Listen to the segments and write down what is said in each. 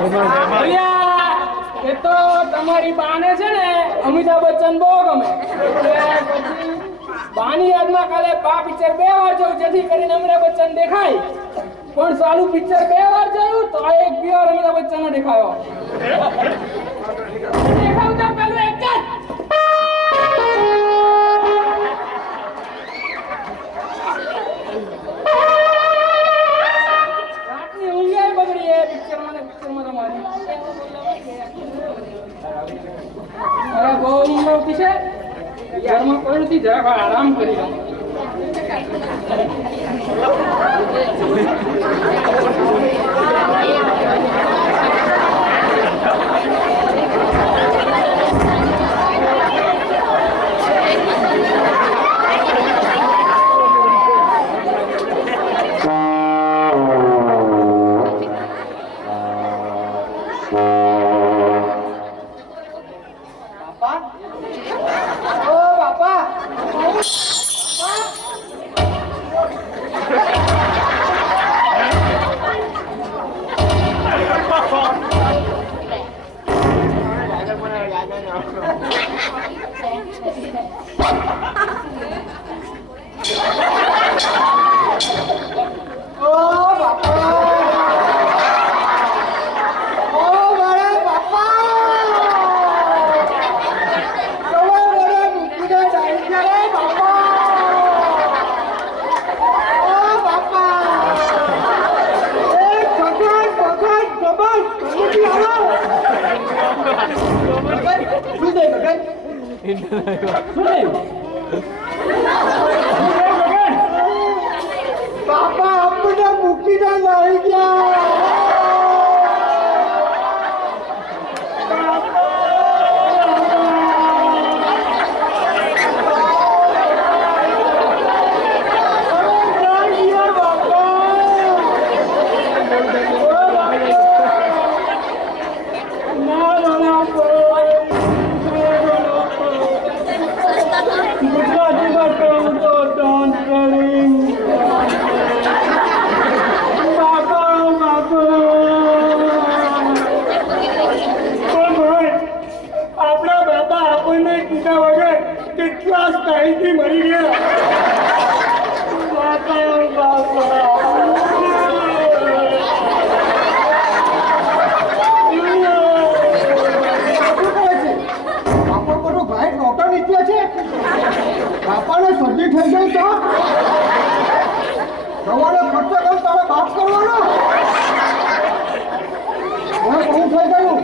એ તો તમારી બાને છે ને અમિતાભ બચ્ચન બહુ ગમે પછી બાની યાદમાં કાલે બા પિક્ચર 2 વાર જોયું જેથી કરીને અમિતાભ બચ્ચન દેખાય પણ સાલું પિક્ચર 2 વાર જોયું તો એક બી વાર અમિતાભ બચ્ચન ન દેખાયો દેખાવતા પેલું એક જ રાતની ઊંઘે બગડી એ પિક્ચરમાં તમારી અરે બહુ ઊંઘ આવતી છે ઘરમાં કોઈ નથી જરાક આરામ કરી લો બાપા આપણે મૂકીને લઈ ગયા મરી ગયા ભાઈ ડોક્ટર નીકળ્યા છે બાપાને શરદી થઈ ગઈ તો દવાનો ખર્ચો કર તારે બાપ કરવાનો બહુ થઈ ગયું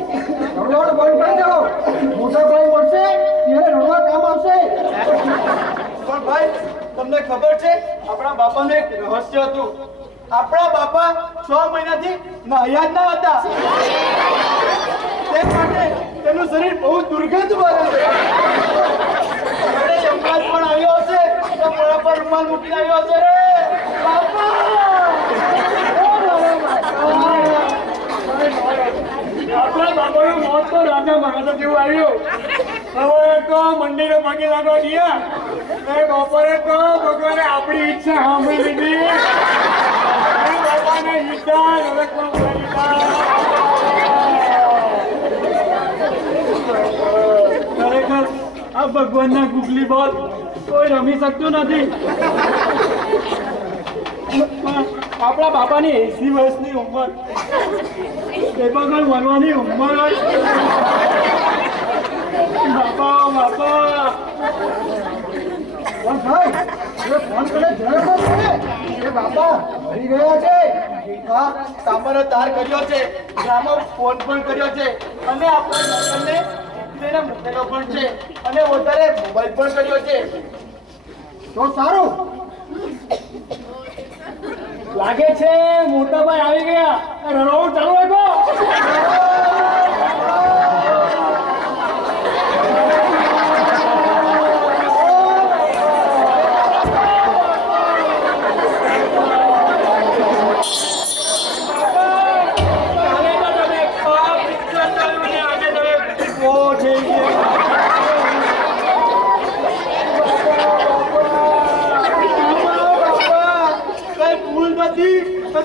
રડવાનું બંધ કરી દો મોટા ભાઈ મળશે ત્યારે રડવા કામ આવશે પણ ભાઈ તમને ખબર છે આપણા બાપાનું એક રહસ્ય હતું આપણા બાપા 6 મહિનાથી નાહ્યા જ ન હતા તે માટે તેનું શરીર બહુ દુર્ગંધ મારે છે યમરાજ પણ આવ્યો હશે તો મોઢા પર રૂમાલ મૂકીને આવ્યો હશે રે બાપા આપણા બાપાનું મોત તો રાજા મહારાજા જેવું આવ્યું હવે તો મંદિરે પગે લાગવા ગયા બપોરે તો ભગવાને આપણી ઈચ્છા સાંભળી લીધી બાપાને ઈચ્છા ખરેખર આ ભગવાનના ગુગલી બોલ કોઈ રમી શકતું નથી આપણા બાપાની 80 વર્ષની ઉંમર એ પણ મરવાની ઉંમર હોય બાપા બાપા ભાઈ ફોન કરે જરૂર છે એ બાપા મરી ગયા છે હા સામાનો તાર કર્યો છે ગ્રામો ફોન પણ કર્યો છે અને આપણા ડોક્ટરને તેને મૂકેલો પણ છે અને વધારે મોબાઈલ પણ કર્યો છે તો સારું લાગે છે મોટા ભાઈ આવી ગયા રડવું ચાલુ રાખો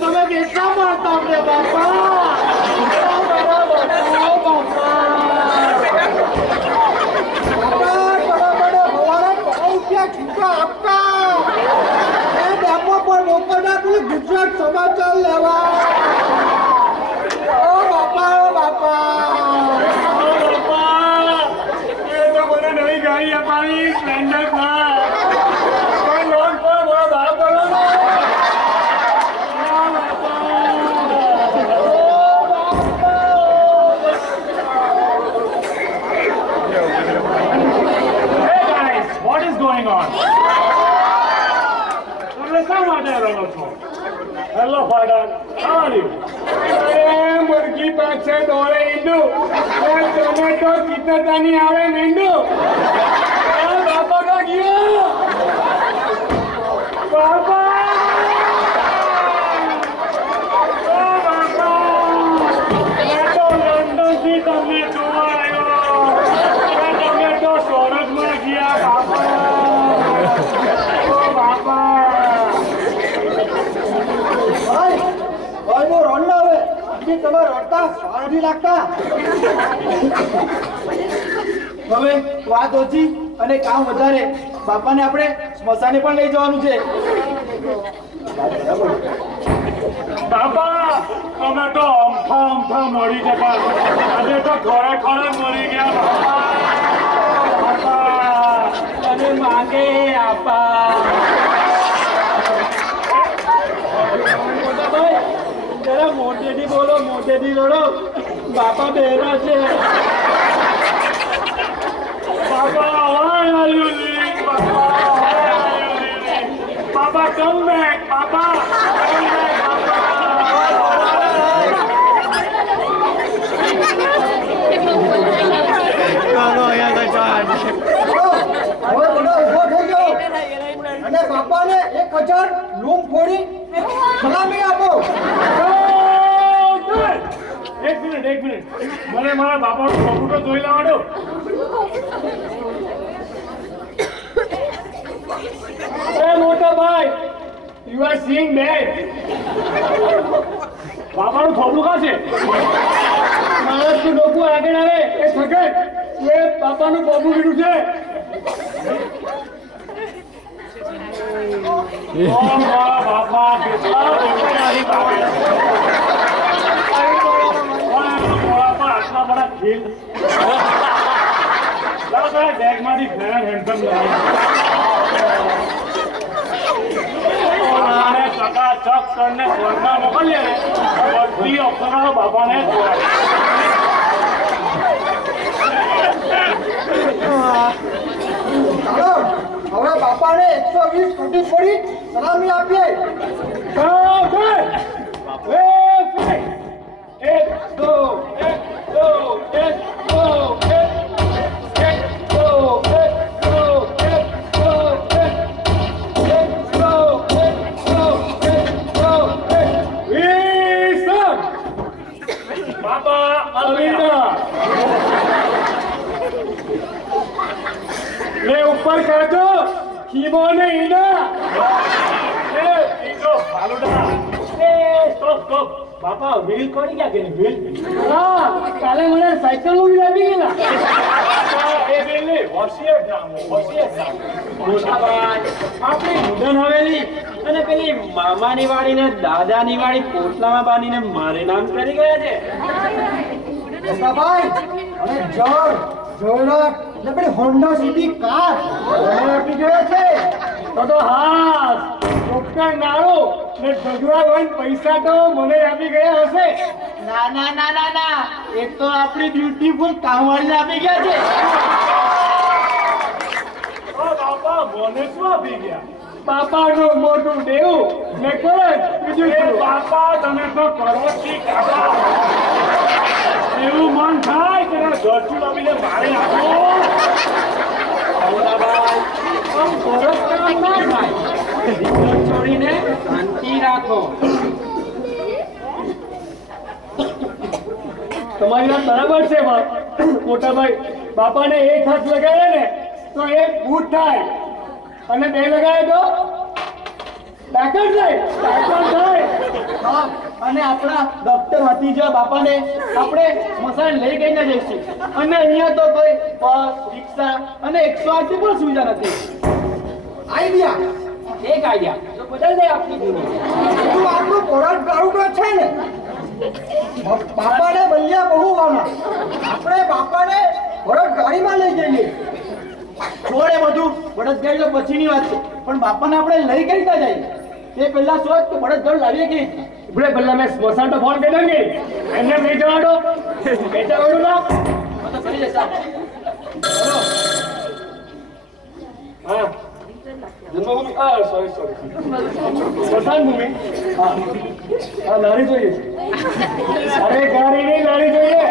તમે કેટલા મારતા અમને બાપા આવવાનો છો. Hello father, how are you? અરે મુરગી પાછળ દોડે ઈંડુ તમે તો કિતતાની આવે મીંડુ બાપા કા ગયો બાપા તમને જોવા આવ્યો તમે તો સોરઠમાં ગયા બાપા ભાઈ ભાઈ નો રોડ ના આવે હજી તમે રડતા સારા નથી લાગતા. હવે વાત ઓછી અને કામ વધારે. બાપાને આપણે સ્મશાને પણ લઈ જવાનું છે. બાપા તમે તો અમથા મળી જતા આજે તો ખરેખર મરી ગયા બાપા અને માંગે આપા મોટાભાઈ જરા મોટેથી બોલો મોટેથી લડો બાપા બેરા છે બાપા why are you leaving બાપા why are you leaving બાપા come back બાપા come back હવે બધા ઉભો થઈ ગયો અને બાપાને 1000 લૂમ ફોડી સલામી આપો. એક મિનિટ મને મારા બાપાનો ફોટો જોઈ લેવાનો. એ મોટા ભાઈ યુ આર સીઈંગ બેડ બાપાનું થોડું કાં છે? માણસનું ડોકું આગળ આવે એ સગત એ બાપાનું બોબું કીધું છે મારા બાપા કેટલા રૂપિયાની બાપે આટલા બધા ખીલ બેગમાંથી ફેર હેન્ડસમ લાવે ચકાચક કરીને સ્વર્ગમાં મોકલીએ ને બધી અક્ષરો બાપાને ચાલો હવે બાપાને 120 ફૂટી ફોડી સલામી આપીએ. એક દો ઉપર કાઢો ખીમો ને ઈના બાપા વ્હીલ કોની ક્યાં ગઈ વ્હીલ? હા કાલે મને સાયકલ માં લાવી ગયેલા એ વ્હીલ ને હોશિયાર જામ આપણી મુદન હવેલી અને પેલી મામાની વાડી ને દાદાની વાડી પોટલામાં બાંધીને મારે નામ કરી ગયા છે. મોટાભાઈ અને જળ જોયરાટ ને પેલી હોન્ડા સિટી કાર એને આપી ગયા છે. તો હા ડોક્ટર નાળો ને ઢગલા ભાઈ પૈસા તો મને આપી ગયા હશે. ના ના ના ના ના એ તો આપણી બ્યુટીફુલ કામવાળીને આપી ગયા છે. બાપા મને શું આપી ગયા? બાપાનું મોટું દેવું ને કરજ બીજું શું? બાપા તમે તો કરોડથી કાકા એવું મન થાય કે ઘરથી લાવીને મારે આપો. આમ સરસ કામ ના થાય. ઇજ્જત છોડીને શાંતિ રાખો. તમારી વાત બરાબર છે મોટા ભાઈ. બાપાને એક હાથ લગાવે ને તો એક બૂટ થાય અને બે લગાવે તો તાકાત થાય. હા અને આપણા ડોક્ટર હતી જો બાપાને આપણે સ્મશાન લઈ ગઈને જઈશું. અને અહીંયા તો કોઈ બસ રિક્ષા અને 108 ની પણ સુવિધા નથી. આઈડિયા એક આઈડિયા તો બદલ દે આપની દુનિયા. તું આટલું પોરાટ ગાડું તો છે ને બાપાને બલ્યા બહુ વાના આપણે બાપાને પોરાટ ગાડીમાં લઈ જઈએ. છોડે બધું બળદગાડી તો પછીની વાત છે પણ બાપાને આપણે લઈ કઈ રીતના જઈએ તે પહેલા સોચ કે બળદગાડી લાવીએ કે બુરે પહેલા મેં સ્મશાન તો ફોન કરી દઉંગી એમને લઈ જવાનો બેચાવાનું ના તો કરી દેસા. હા જન્મભૂમિ સોરી સ્મશાન ભૂમિ હા લારી જોઈએ છે અરે ગાડી નહીં લારી જોઈએ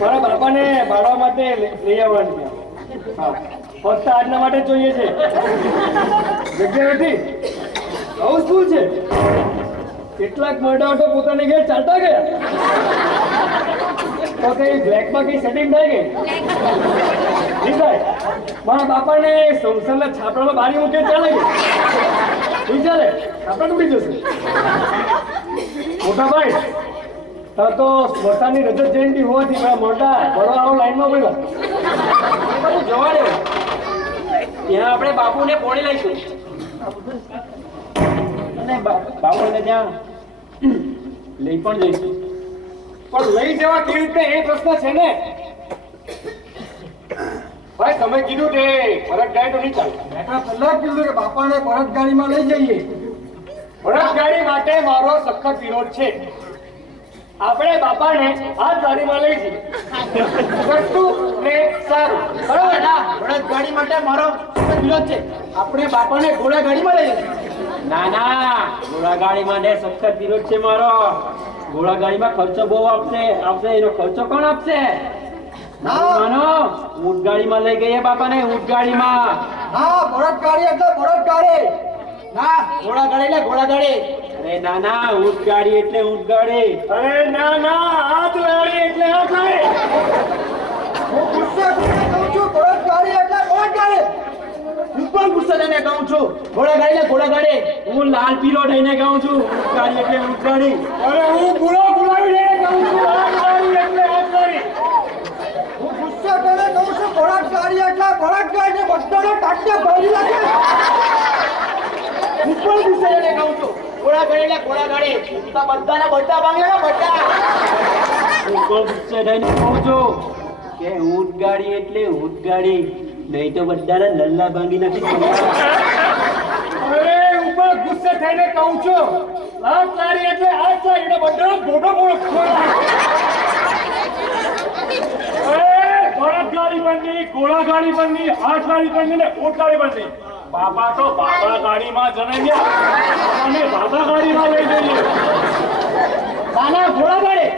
મારા બાપાને બાળવા માટે લઈ આવવાની હા ફક્ત આજના માટે જ જોઈએ છે જગ્યા નથી હાઉસફુલ છે કેટલાક મરડાઓ પોતાની ઘેર ચાલતા ગયા તો કઈ બ્લેકમાં કઈ સેટિંગ થાય ગઈ નહીં થાય મારા બાપાને સંસારના છાપડામાં બારી મૂકે ચાલે ગઈ નહીં ચાલે છાપડા તૂટી જશે મોટા ભાઈ તો સ્મશાનની રજત જયંતિ હોવાથી મારા મોટા બરોડાઓ લાઈનમાં બોલ્યા જવા દે ત્યાં આપણે બાપુને પોણી લઈશું અને બાપુને ત્યાં લઈ પણ જઈશું પણ લઈ જવા કેવી રીતે એ પ્રશ્ન છે ને ભાઈ તમે કીધું કે ફરક જાય તો નહીં ચાલે બેટા પહેલા કીધું કે બાપાને બળદગાડીમાં લઈ જઈએ બળદગાડી માટે મારો સખત વિરોધ છે આપણે બાપાને આ ગાડીમાં લઈ જઈએ સસ્તું ને સારું બરોબર ના બળદગાડી માટે મારો સખત વિરોધ છે આપણે બાપાને ઘોડાગાડીમાં લઈ જઈશું ના ના ઘોડાગાડી માટે સખત વિરોધ છે મારો ઘોડાગાડીમાં ખર્ચો બહુ આપશે એનો ખર્ચો કોણ આપશે માનો ઊંટગાડીમાં લઈ ગઈએ બાપાને ઊંટગાડીમાં હા બળદગાડી એટલે બળદગાડી ના ઘોડાગાડી એટલે ઘોડાગાડી અરે ના ના ઊંટગાડી એટલે ઊંટગાડી અરે ના ના હાથ લાડી એટલે હાથ લાડી હું ગુસ્સે થઈને કહું છું બળદગાડી એટલે બળદગાડી હું પણ ગુસ્સે થઈને કહું છું ઘોડાગાડી એટલે ઘોડાગાડી હું લાલ પીળો થઈને કહું છું ઊંટગાડી એટલે ઊંટગાડી અરે હું ગુલાબી લઈને કહું છું હાથ લાડી એટલે હાથ લાડી હું ગુસ્સે થઈને કહું છું બળદગાડી એટલે બળદગાડી બધાને ટાંટિયા ભરી નાખે હું પણ ગુસ્સે થઈને કહું છું ઘોડાગાડી એટલે ઘોડાગાડી તો બધાના બધા ભાંગેલા બધા હું તો ગુસ્સે થઈને કહું છું કે ઊંટગાડી એટલે ઊંટગાડી નહીં તો બધાના લલ્લા ભાંગી નાખી અરે ઉપર ગુસ્સે થઈને કહું છું હાથ લાડી એટલે હાથ લાડી એટલે બધાનો મોટો બળદગાડી બની ઘોડાગાડી બની હાથ ગાડી બની ને ઊંટગાડી બની બાપા તો બાબા ગાડીમાં જણાવ્યા અને બાબા ગાડીમાં લઈ જઈએ નાના ઘોડાગાડી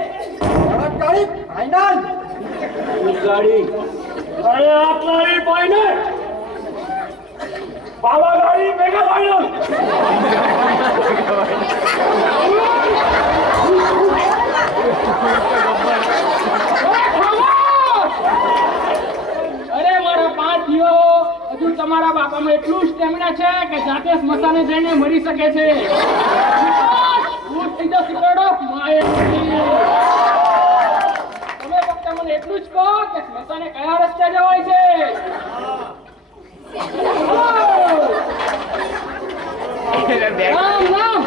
બળદગાડી ફાઇનલ ઊંટગાડી અરે હાથ લાડી પાઈને બાબા ગાડી મેગા ફાઇનલ અરે મારા પાંચ દીવો હજુ તમારા બાપામાં એટલું સ્ટેમિના છે કે જાતે સ્મશાને જઈને મરી શકે છે તમે ફક્ત મને એટલું જ કહો કે સ્મશાને કયા રસ્તે જવાય છે રામ રામ